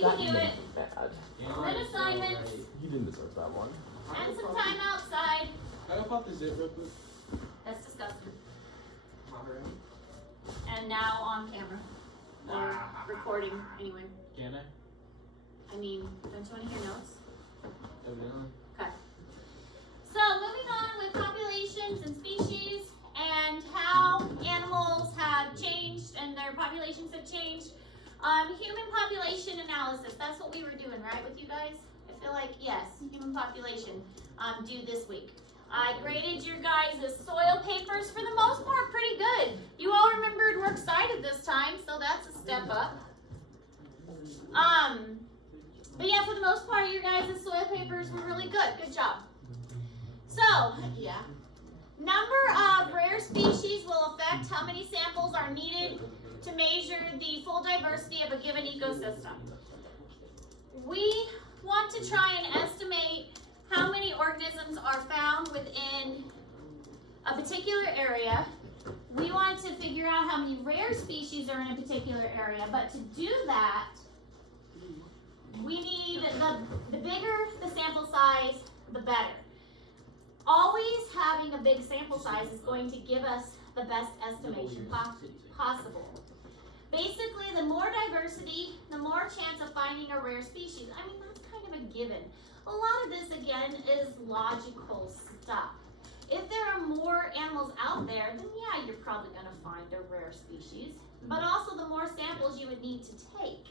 you can do it. Bad. Good assignments. You didn't deserve that one. And some time outside. Can I pop the zip real quick? That's disgusting. And now on camera. Or recording, anyway. Can I? I mean, don't you want to hear notes? Evidently. Okay. So, moving on with populations and species and how animals have changed and their populations have changed. Human population analysis, that's what we were doing, right, with you guys? I feel like, yes, human population due this week. I graded your guys' soil papers for the most part pretty good. You all remembered, we're excited this time, so that's a step up. But yeah, for the most part, your guys' soil papers were really good. Good job. So, yeah. Number of rare species will affect how many samples are needed to measure the full diversity of a given ecosystem. We want to try and estimate how many organisms are found within a particular area. We want to figure out how many rare species are in a particular area, but to do that, we need the bigger the sample size, the better. Always having a big sample size is going to give us the best estimation possible. Basically, the more diversity, the more chance of finding a rare species. I mean, that's kind of a given. A lot of this, again, is logical stuff. If there are more animals out there, then yeah, you're probably going to find a rare species. But also, the more samples you would need to take.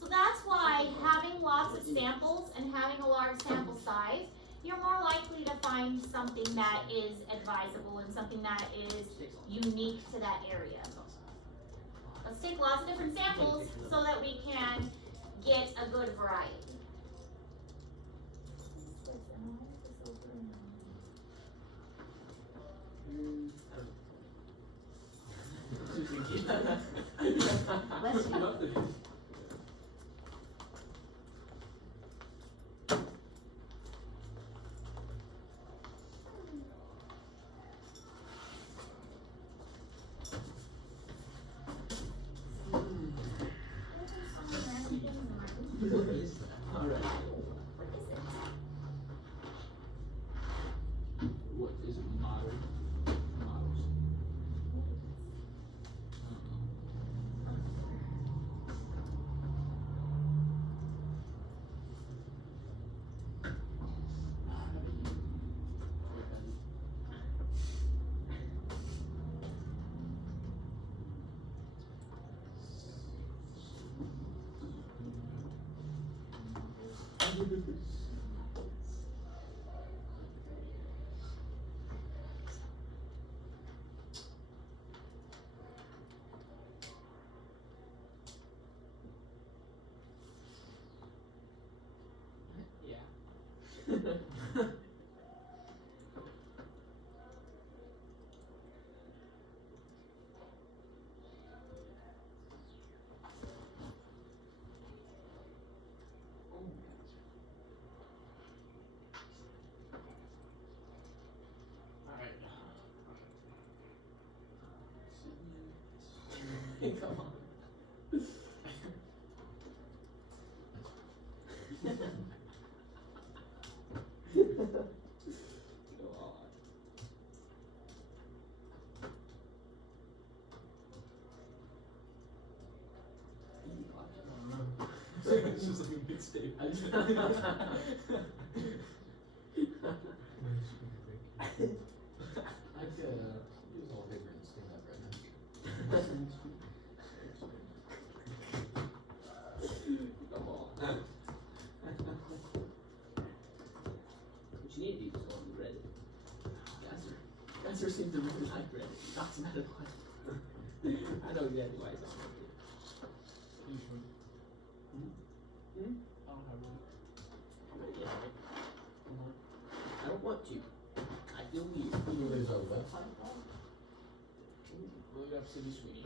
So that's why having lots of samples and having a large sample size, you're more likely to find something that is advisable and something that is unique to that area. Let's take lots of different samples so that we can get a good variety. Bless you. What is it? Models. Yeah. Come on. It's just like a mixtape. I like use all bigger and stand up right now. Come on. What you need to do is go on Reddit. Gasser seems to really like Reddit. He talks about it a lot. I know exactly why he's on Reddit. You sure? I don't have Reddit. I'm gonna get it. I don't want to. I feel weird. You know there's a website now? Look up City Sweeney.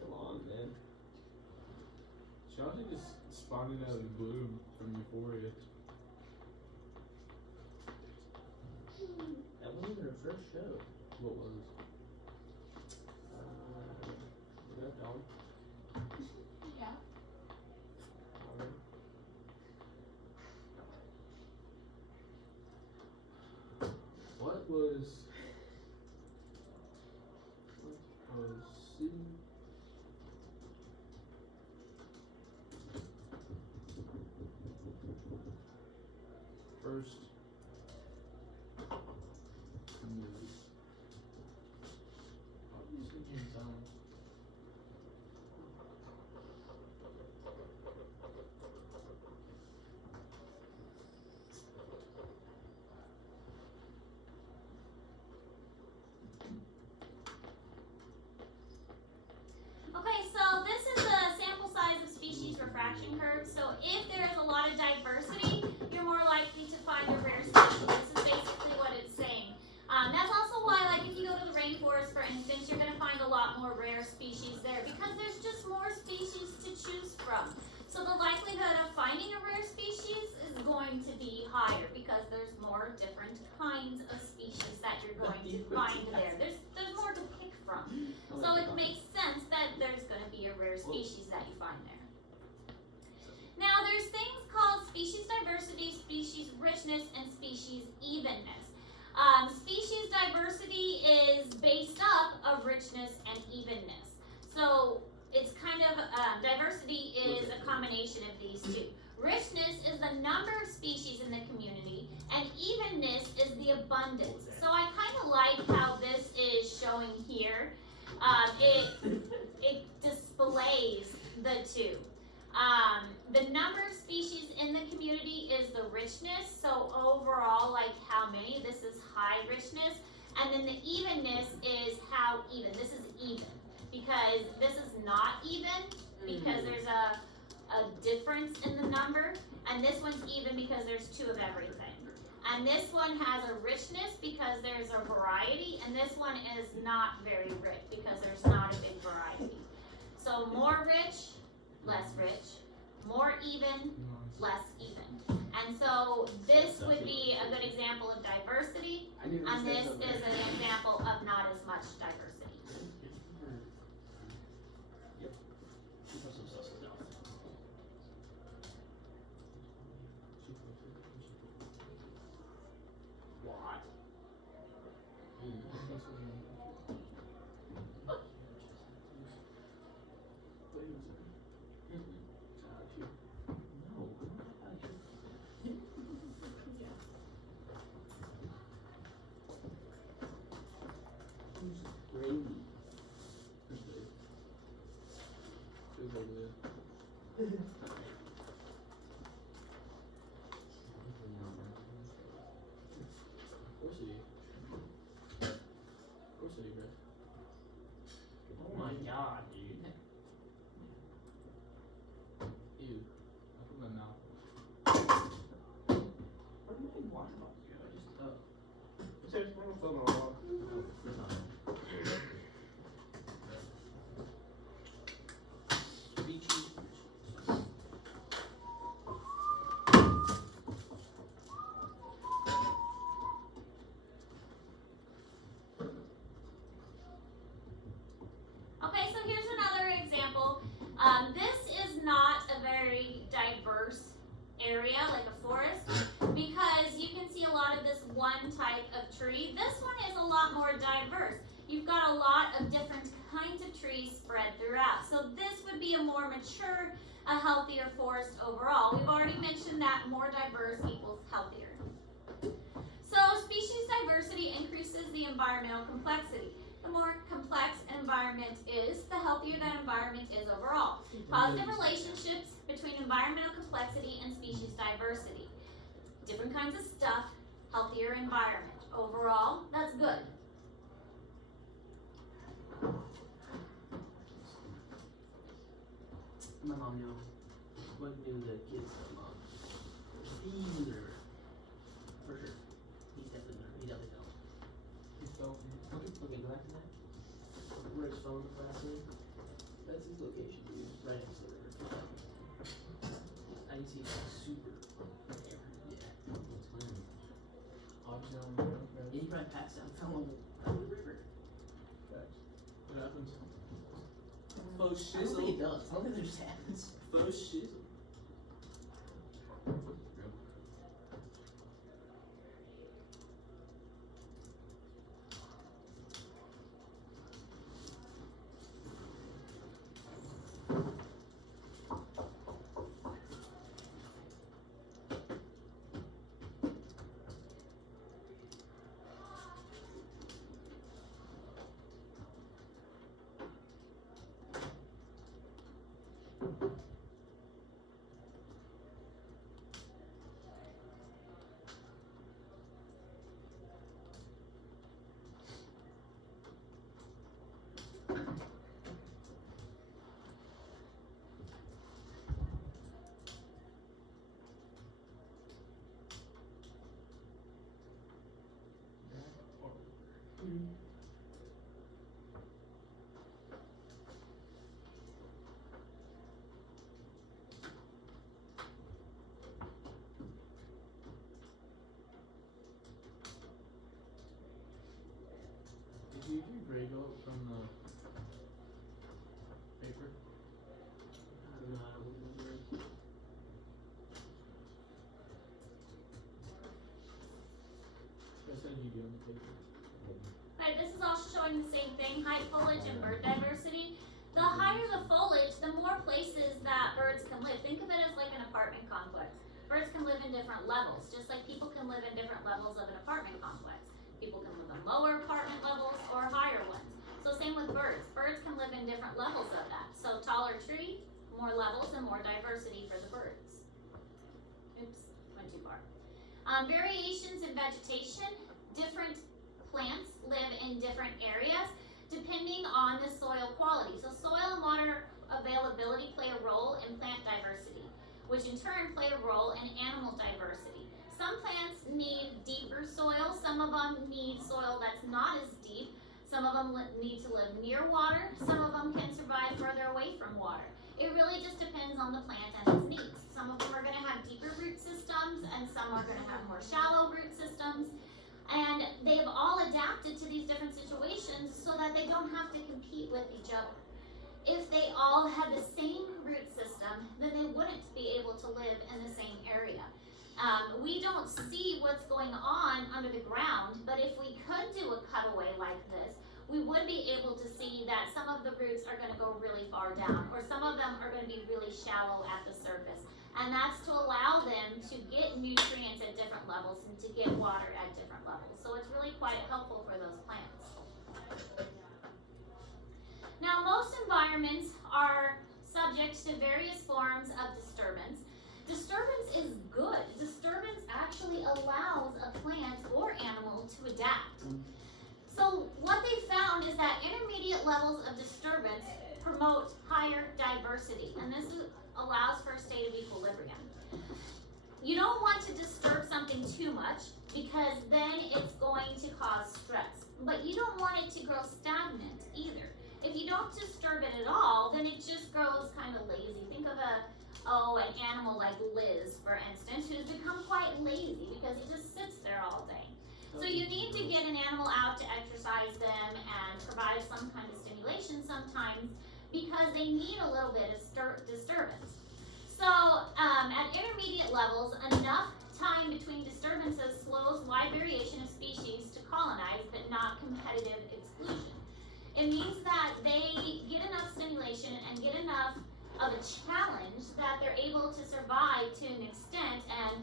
Come on, man. Chelsea just spotted out of the blue from Euphoria. That wasn't her first show. What was it? Look up, dog. What was C? First community. Obviously in time. Okay, so this is a sample size of species refraction curve. So if there is a lot of diversity, you're more likely to find a rare species. This is basically what it's saying. That's also why, like, if you go to the rainforest, for instance, you're going to find a lot more rare species there because there's just more species to choose from. So the likelihood of finding a rare species is going to be higher because there's more different kinds of species that you're going to find there. There's more to pick from. So it makes sense that there's going to be a rare species that you find there. Now there's things called species diversity, species richness, and species evenness. Species diversity is based up of richness and evenness. So it's kind of, diversity is a combination of these two. Richness is the number of species in the community, and evenness is the abundance. So I kind of like how this is showing here. It displays the two. The number of species in the community is the richness. So overall, like how many, this is high richness. And then the evenness is how even. This is even. Because this is not even, because there's a difference in the number. And this one's even because there's two of everything. And this one has a richness because there's a variety. And this one is not very rich because there's not a big variety. So more rich, less rich. More even, less even. And so this would be a good example of diversity. And this is an example of not as much diversity. Yep. What? Oh my god, dude. Ew. I put my mouth. What am I watching about you? I just, oh. Seriously, I'm filming a lot. Okay, so here's another example. This is not a very diverse area, like a forest, because you can see a lot of this one type of tree. This one is a lot more diverse. You've got a lot of different kinds of trees spread throughout. So this would be a more mature, a healthier forest overall. We've already mentioned that more diverse equals healthier. So species diversity increases the environmental complexity. The more complex an environment is, the healthier that environment is overall. Positive relationships between environmental complexity and species diversity. Different kinds of stuff, healthier environment. Overall, that's good. My mom knew. What do the kids know? He's a nervous. For sure. He's definitely nervous. He definitely felt. He felt me. Okay, go back to that. Where's his phone last name? That's his location, dude. Right next to the river. I can see it's super. Yeah. It's clean. Obviously, I'm not Yeah, he probably passed out and fell on the river. Facts. What happens? I Faux don't think it shizzle. does. I don't think that just happens. Faux shizzle. Did you do grade up from the paper? I don't know, I don't remember. What said you do on the paper? Right, this is all showing the same thing, height, foliage, and bird diversity. The higher the foliage, the more places that birds can live. Think of it as like an apartment complex. Birds can live in different levels, just like people can live in different levels of an apartment complex. People can live in lower apartment levels or higher ones. So same with birds. Birds can live in different levels of that. So taller tree, more levels and more diversity for the birds. Oops, went too far. Variations in vegetation. Different plants live in different areas depending on the soil quality. So soil and water availability play a role in plant diversity, which in turn play a role in animal diversity. Some plants need deeper soil, some of them need soil that's not as deep, some of them need to live near water, some of them can survive further away from water. It really just depends on the plant and its needs. Some of them are going to have deeper root systems and some are going to have more shallow root systems. And they've all adapted to these different situations so that they don't have to compete with each other. If they all had the same root system, then they wouldn't be able to live in the same area. We don't see what's going on under the ground, but if we could do a cutaway like this, we would be able to see that some of the roots are going to go really far down, or some of them are going to be really shallow at the surface. And that's to allow them to get nutrients at different levels and to get water at different levels. So it's really quite helpful for those plants. Now, most environments are subject to various forms of disturbance. Disturbance is good. Disturbance actually allows a plant or animal to adapt. So what they found is that intermediate levels of disturbance promote higher diversity, and this allows for a state of equilibrium. You don't want to disturb something too much because then it's going to cause stress, but you don't want it to grow stagnant either. If you don't disturb it at all, then it just grows kind of lazy. Think of an animal like Liz, for instance, who's become quite lazy because it just sits there all day. So you need to get an animal out to exercise them and provide some kind of stimulation sometimes because they need a little bit of disturbance. So at intermediate levels, enough time between disturbances slows wide variation of species to colonize, but not competitive exclusion. It means that they get enough stimulation and get enough of a challenge that they're able to survive to an extent, and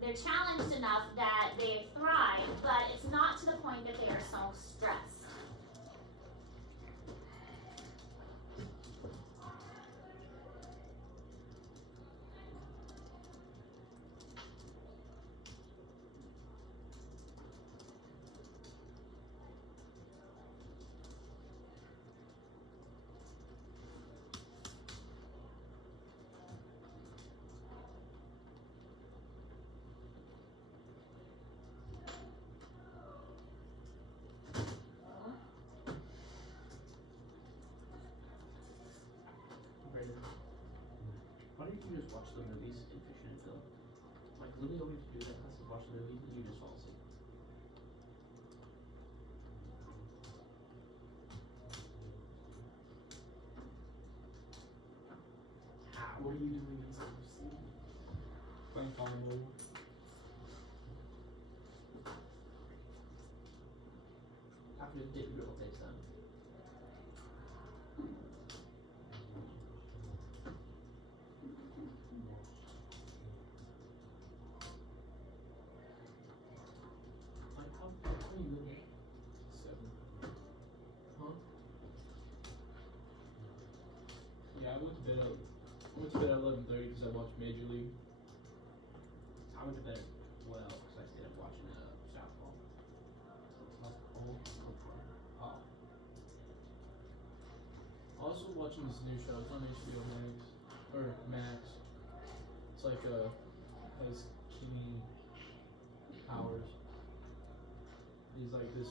they're challenged enough that they thrive, but it's not to the point that they are so stressed. Why don't you just watch the movies in fiction and film? Like, literally all we have to do in that class is watch the movies and you just fall asleep. How? What are you doing instead of sleeping? Playing Fallen Blue. After the dip girl takes time. Like, how are you living? 7. Huh? Yeah, Yeah, I went to bed at 11:30 because I watched Major League. I went to bed at 12 because I stayed up watching Southpaw. Oh. Also watching this new show. It's on HBO Max or Max. It's like has Kenny Powers. He's like this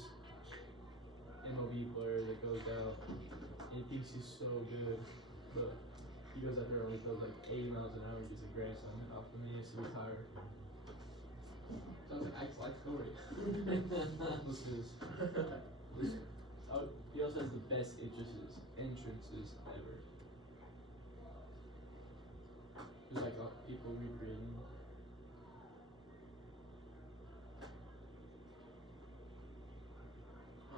MLB player that goes out and he thinks he's so good, but he goes out there and only throws like 80 miles an hour and gets a grand slam off and he has to retire. Sounds like Axe Life Story. This is. He also has the best entrances ever. There's like people recreating.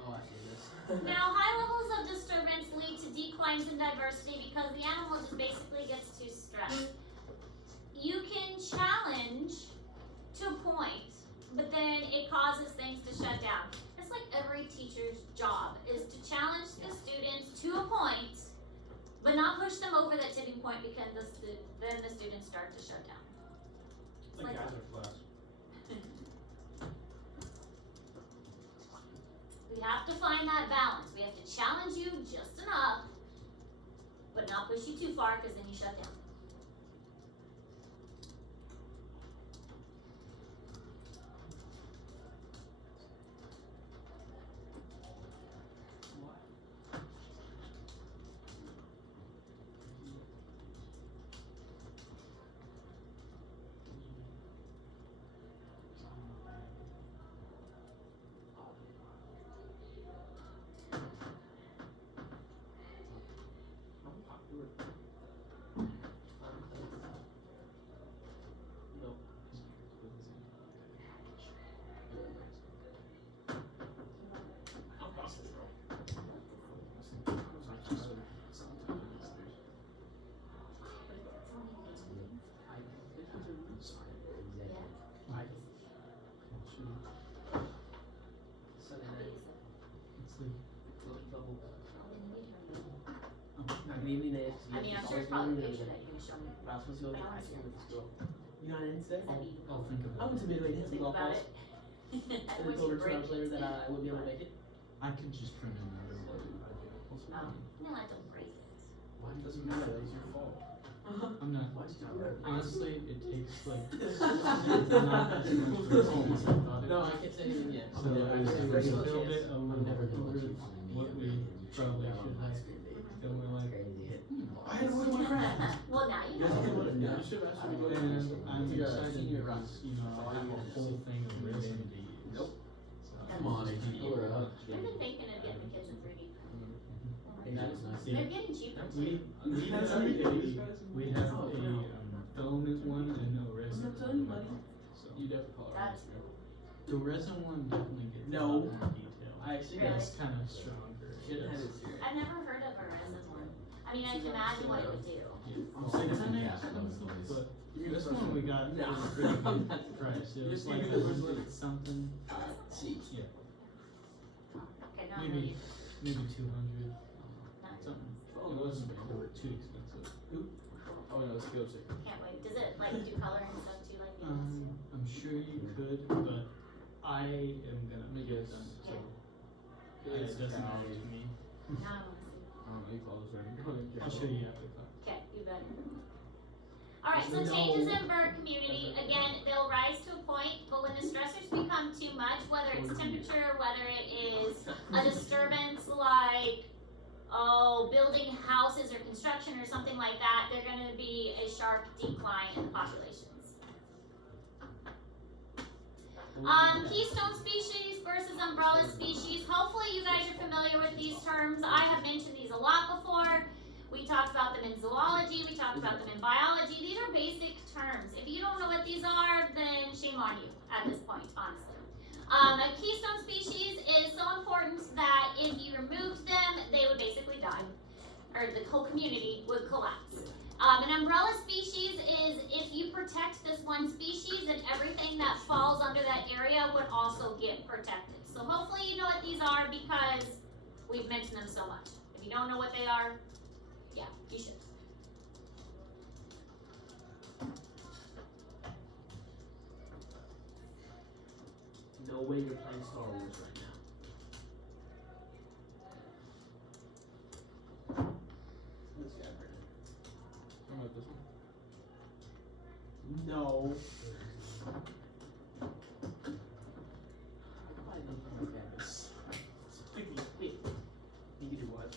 Oh, I see this. Now, high levels of disturbance lead to declines in diversity because the animal just basically gets too stressed. You can challenge to a point, but then it causes things to shut down. It's like every teacher's job is to challenge the students to a point, but not push them over that tipping point because then the students start to shut down. It's Like like guys are class. we have to find that balance. We have to challenge you just enough, but not push you too far because then you shut down. Maybe they I mean, I'm sure it's probably a picture that you're gonna show me. I was supposed to go with this girl. You know what I didn't say? I'll think I about went to it. Midway dancing Think golf about balls. it. And then Once told you her 2 break hours later that I wouldn't be able to make it. I could just print another one. No, I don't break it. Why doesn't matter? It's your fault. I'm not. Why did you do that? Honestly, it takes like not as much work as I thought it No, I would. can't say anything yet. So I would say we Regular filled chance. it a little over what we probably should have. Then we're like, I had to work on my craft. Well, now you You guys know. didn't want to You should have asked me to go and I'm You're a excited senior because, you know, I have a whole thing of resin to use. Nope. So Come on, I just HP, can't we're go up. I've been thinking of getting the kids in 3D. And that is nice. They're getting cheaper We too. have a filament one and a resin I'm telling you, one. buddy. So You definitely call it That's the resin one definitely gets No. a lot more detail. I actually Really? It's kind of stronger. should have had Yes. it serious. I've never heard of a resin one. I mean, I can imagine what it would do. Yeah. It's kind of expensive, but this one we got No. for a pretty good price. It was like 100 something. See. Yeah, Okay, now I know you. maybe 200 Nice. something. It wasn't too expensive. Oh no, it's Skills. Can't wait. Does it like do color and stuff too, like these? I'm sure you could, but I am gonna Let me get it guess. done. So It's it doesn't Cali. matter to me. Now I wanna see. I don't know, you call this right. I'll show you after class. Okay, you bet. Alright, so changes in bird community, again, they'll rise to a point, but when the stressors become too much, whether it's temperature, whether it is a disturbance like, building houses or construction or something like that, they're gonna be a sharp decline in the populations. Keystone species versus umbrella species. Hopefully you guys are familiar with these terms. I have mentioned these a lot before. We talked about them in zoology, we talked about them in biology. These are basic terms. If you don't know what these are, then shame on you at this point, honestly. A keystone species is so important that if you removed them, they would basically die, or the whole community would collapse. An umbrella species is if you protect this one species, then everything that falls under that area would also get protected. So hopefully you know what these are because we've mentioned them so much. If you don't know what they are, yeah, you should. no way you're playing Star Wars right now. This guy heard it. How about this one? No. I probably don't know my campus. Picky. You can do what?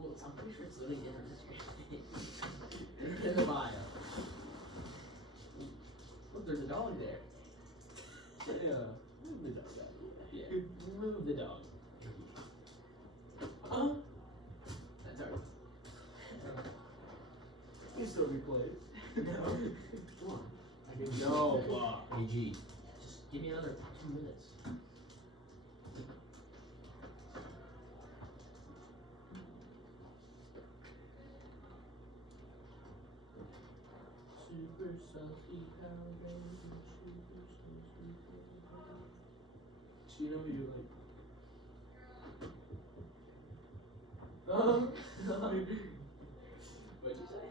Well, I'm pretty sure it's literally in in the bio. Look, there's a dog there. Yeah. Move the dog out. Yeah. Move the dog. That's alright. You can still be played. No. Come on. I can No. AG. Just give me another 2 minutes. Super salty Power Rangers, super salty Power Rangers. Do you know who you like? What'd you say?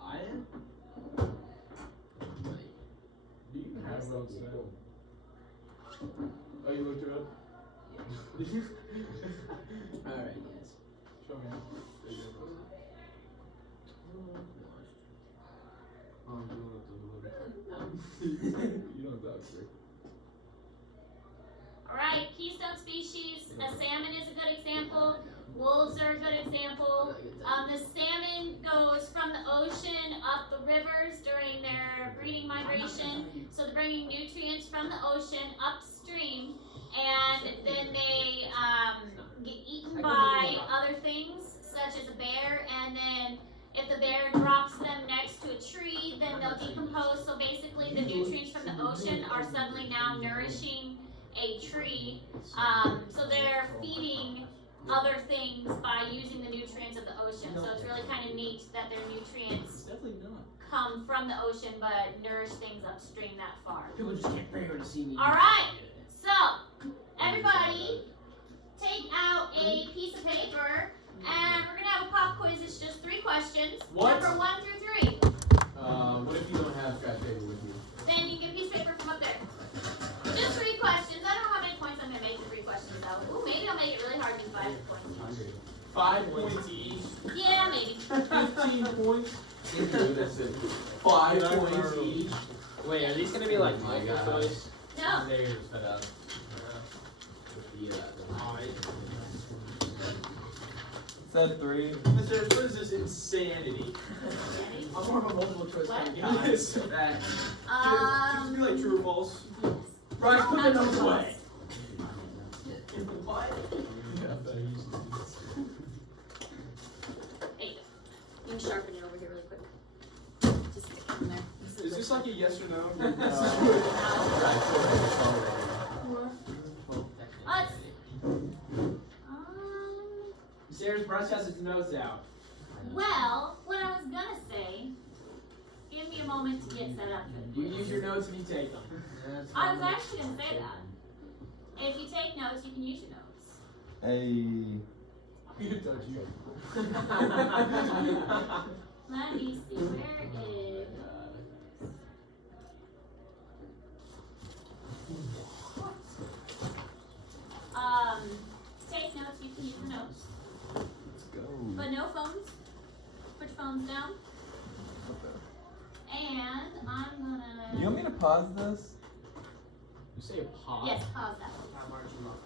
I am? Do you even have road style? Oh, you looked her up? Alright, guys. Show me. You don't talk, sir. Alright, keystone species. A salmon is a good example. Wolves are a good example. The salmon goes from the ocean up the rivers during their breeding migration. So they're bringing nutrients from the ocean upstream, and then they get eaten by other things, such as a bear, and then if the bear drops them next to a tree, then they'll decompose. So basically the nutrients from the ocean are suddenly now nourishing a tree. So they're feeding other things by using the nutrients of the ocean. So it's really kind of neat that their nutrients Definitely not. come from the ocean but nourish things upstream that far. People just can't bear to see me. Alright, so everybody take out a piece of paper and we're gonna have a pop quiz. It's just 3 questions. What? Number 1 through 3. What if you don't have scratch paper with you? Then you get a piece of paper from up there. Just 3 questions. I don't know how many points I'm gonna make for 3 questions though. Ooh, maybe I'll make it really hard and do 5 points each. 5 points each. Yeah, maybe. 15 points. 5 points each. Wait, are these gonna be like Oh my multiple gosh. choice? No. They're just set up. Said 3. Mr. What is this insanity? I'm more of a multiple choice kind of What? guy. Yes. That. Can you be like true or false? Bryce, put the notes away. What? Hey, you can sharpen it over here really quick. Just stick it in there. Is this like a yes or no? Let's. Sarah's Bryce has his notes out. Well, what I was gonna say. Give me a moment to get set up. You use your notes and you take them. I was actually gonna say that. If you take notes, you can use your notes. Hey. You touch you. Let me see where it is. Take notes, you can use the notes. Let's go. But no phones. Put your phones down. And I'm gonna. You want me to pause this? You say a pod? Yes, pause that. How much you want?